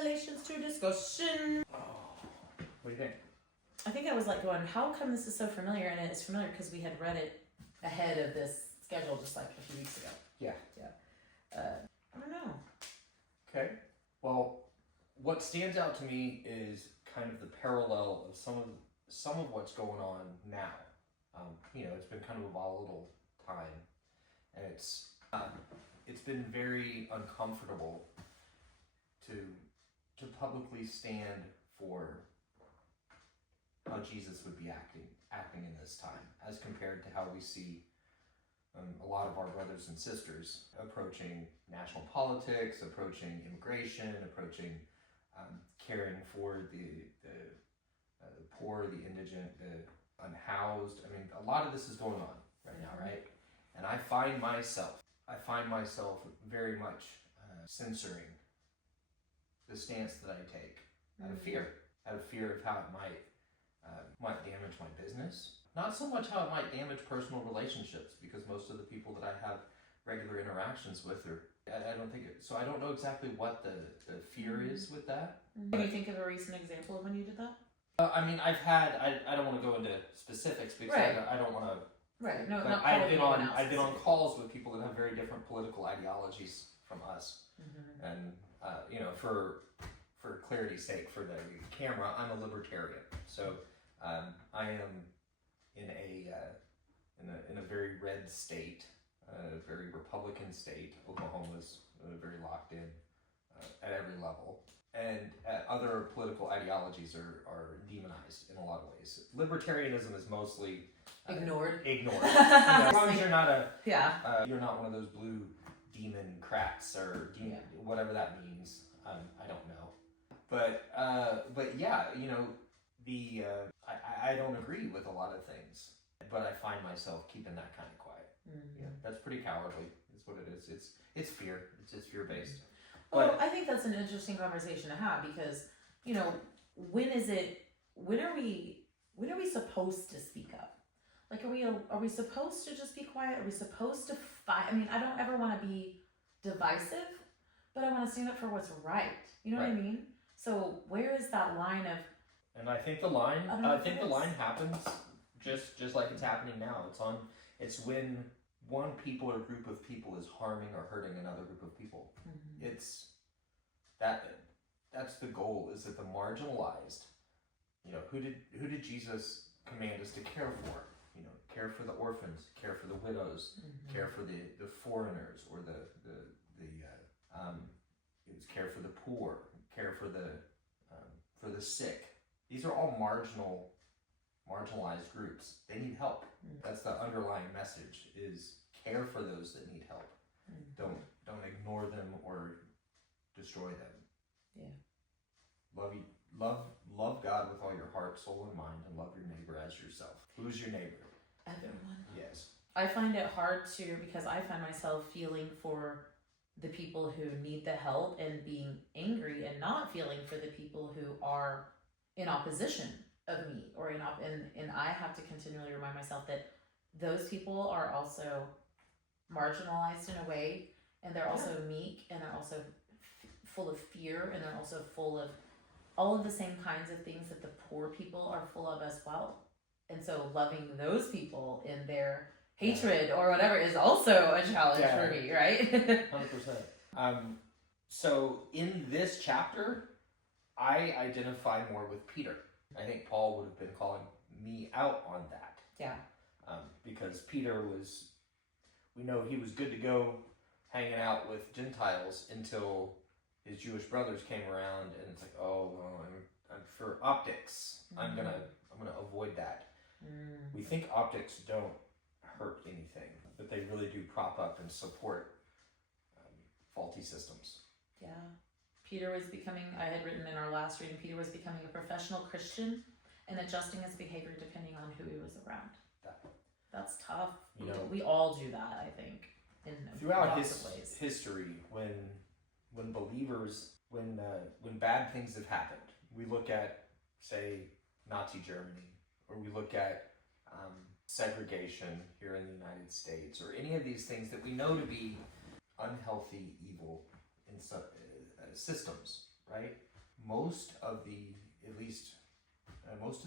Galatians 2 discussion. Oh, what do you think? I think I was like going, how come this is so familiar? And it's familiar because we had read it ahead of this schedule just like a few weeks ago. Yeah. I don't know. Okay. Well, what stands out to me is kind of the parallel of some of what's going on now. It's been kind of a volatile time, and it's been very uncomfortable to publicly stand for how Jesus would be acting in this time, as compared to how we see a lot of our brothers and sisters approaching national politics, approaching immigration, approaching caring for the poor, the indigent, the unhoused. I mean, a lot of this is going on right now, right? And I find myself very much censoring the stance that I take out of fear of how it might damage my business. Not so much how it might damage personal relationships, because most of the people that I have regular interactions with I don't know exactly what the fear is with that. Can you think of a recent example of when you did that? I don't want to go into specifics because right. I don't want to. Right. No, but not I've been on calls with people that have very different political ideologies from us, and for clarity's sake, for the camera, I'm a libertarian. So I am in a very red state, a very Republican state. Oklahoma's very locked in at every level. And other political ideologies are demonized in a lot of ways. Libertarianism is mostly ignored. As long as you're not you're not one of those blue democrats or whatever that means. I don't know, but yeah, I don't agree with a lot of things, but I find myself keeping that kind of quiet. Yeah, that's pretty cowardly. Is what it is. It's fear. It's fear based. Well, I think that's an interesting conversation to have because, when are we supposed to speak up? Like, are we supposed to just be quiet? Are we supposed to fight? I mean, I don't ever want to be divisive, but I want to stand up for what's right. You know what I mean? So where is that line of? And I think the line happens just like it's happening now. It's when one people or group of people is harming or hurting another group of people. It's that's the goal, is that the marginalized, who did Jesus command us to care for? Care for the orphans, care for the widows, care for the foreigners, or it was care for the poor, care for the sick. These are all marginalized groups. They need help. That's the underlying message, is care for those that need help. Don't ignore them or destroy them. Yeah. Love God with all your heart, soul, and mind, and love your neighbor as yourself. Who's your neighbor? Everyone. Yes. I find it hard because I find myself feeling for the people who need the help and being angry, and not feeling for the people who are in opposition of me and I have to continually remind myself that those people are also marginalized in a way, and they're also meek, and they're also full of fear, and they're also full of all of the same kinds of things that the poor people are full of as well. And so loving those people in their hatred or whatever is also a challenge for me, right? 100%. So in this chapter, I identify more with Peter. I think Paul would have been calling me out on that. Yeah. Because Peter we know he was good to go hanging out with Gentiles until his Jewish brothers came around, and it's like, oh, well, I'm for optics. I'm gonna avoid that. We think optics don't hurt anything, but they really do prop up and support faulty systems. Yeah. Peter was becoming, I had written in our last reading, Peter was becoming a professional Christian and adjusting his behavior depending on who he was around. That's tough. We all do that, I think, in throughout lots of ways. History, when believers, when bad things have happened, we look at, say, Nazi Germany, or we look at segregation here in the United States, or any of these things that we know to be unhealthy, evil in systems, right? most of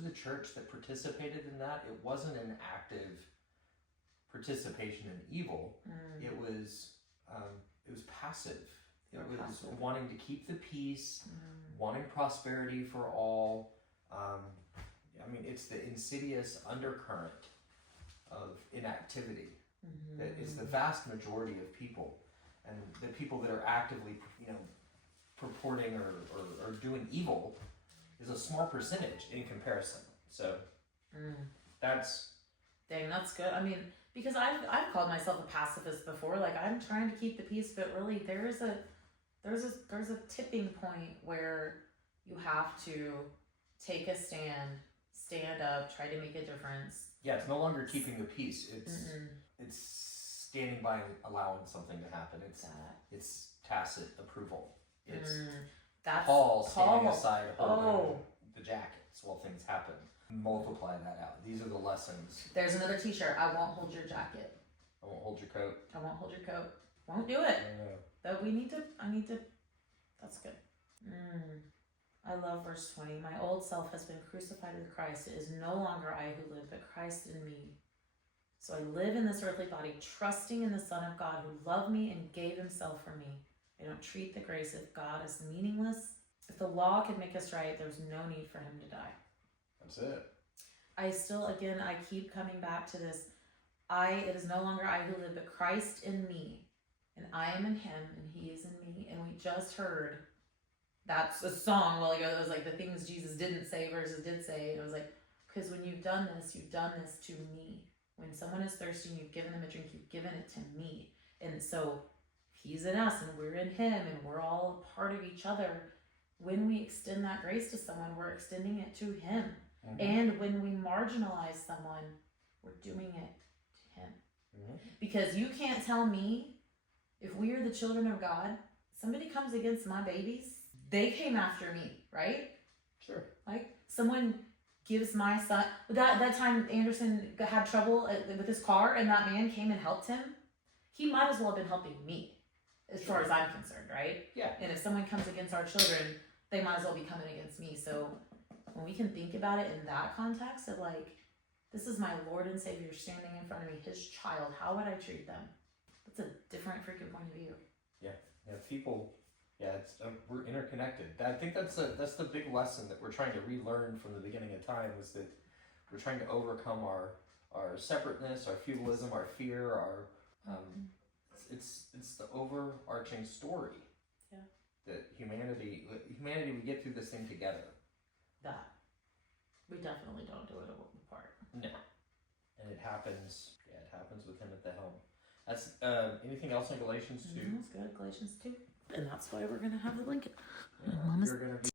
the church that participated in that, it wasn't an active participation in evil. It was passive. It was passive. Wanting to keep the peace, wanting prosperity for all. It's the insidious undercurrent of inactivity that is the vast majority of people, and the people that are actively, purporting or doing evil is a small percentage in comparison. So that's good. I mean, because I've called myself a pacifist before. Like, I'm trying to keep the peace, but really there's a tipping point where you have to take a stand up, try to make a difference. Yeah, it's no longer keeping the peace. It's standing by and allowing something to happen. It's tacit approval. It's Paul standing aside holding the jackets while things happen. Multiply that out. These are the lessons. There's another t-shirt. I won't hold your jacket. I won't hold your coat. I won't hold your coat. Won't do it. Though I need to. That's good. I love verse 20. My old self has been crucified with Christ. It is no longer I who live, but Christ in me. So I live in this earthly body, trusting in the Son of God who loved me and gave himself for me. I don't treat the grace of God as meaningless. If the law could make us right, there's no need for him to die. That's it. I keep coming back to this. It is no longer I who live, but Christ in me. And I am in him, and he is in me. And we just heard, that's a song a while ago that was like the things Jesus didn't say versus did say. And it was like, because when you've done this to me. When someone is thirsty and you've given them a drink, you've given it to me. And so he's in us and we're in him and we're all a part of each other. When we extend that grace to someone, we're extending it to him. And when we marginalize someone, we're doing it to him. Because you can't tell me, if we are the children of God, somebody comes against my babies, they came after me, right? Sure. Like, someone gives my son, that time Anderson had trouble with his car and that man came and helped him, he might as well have been helping me, as far as I'm concerned, right? Yeah. And if someone comes against our children, they might as well be coming against me. So when we can think about it in that context of like, this is my Lord and Savior standing in front of me, his child, how would I treat them? That's a different freaking point of view. Yeah, people. Yeah, we're interconnected. I think that's the big lesson that we're trying to relearn from the beginning of time, was that we're trying to overcome our separateness, our feudalism, our fear, it's the overarching story. Yeah. That humanity, we get through this thing together. That we definitely don't do it apart. No, and it happens. Yeah, it happens with him at the helm. That's anything else in Galatians 2? That's good, Galatians 2. And that's why we're going to have the link. Yeah, you're going to be